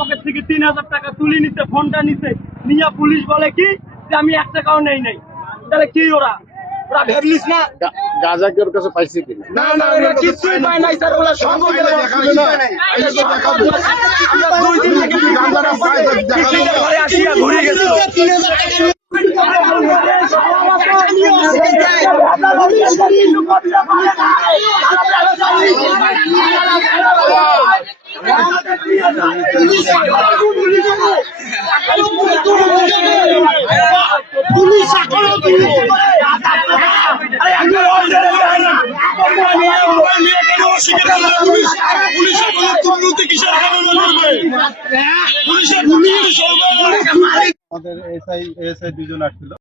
Pocket থেকে 3000 টাকা তুলে নিতে ফোনটা নিতে নিয়ে পুলিশ বলে কি যে আমি 1 টাকাও নেই নাই। তাহলে কি ওরা ভেবলিস না গাঁজা কি ওর কাছে পাইছে কি না না ওরা কিছুই পায় নাই স্যার। ওরা সব দেখাবে না। আমরা 2 দিন থেকে গাঁজাটা পাই ঘরে আসিয়া ঘুরে গেছে 2 জন আসছিল।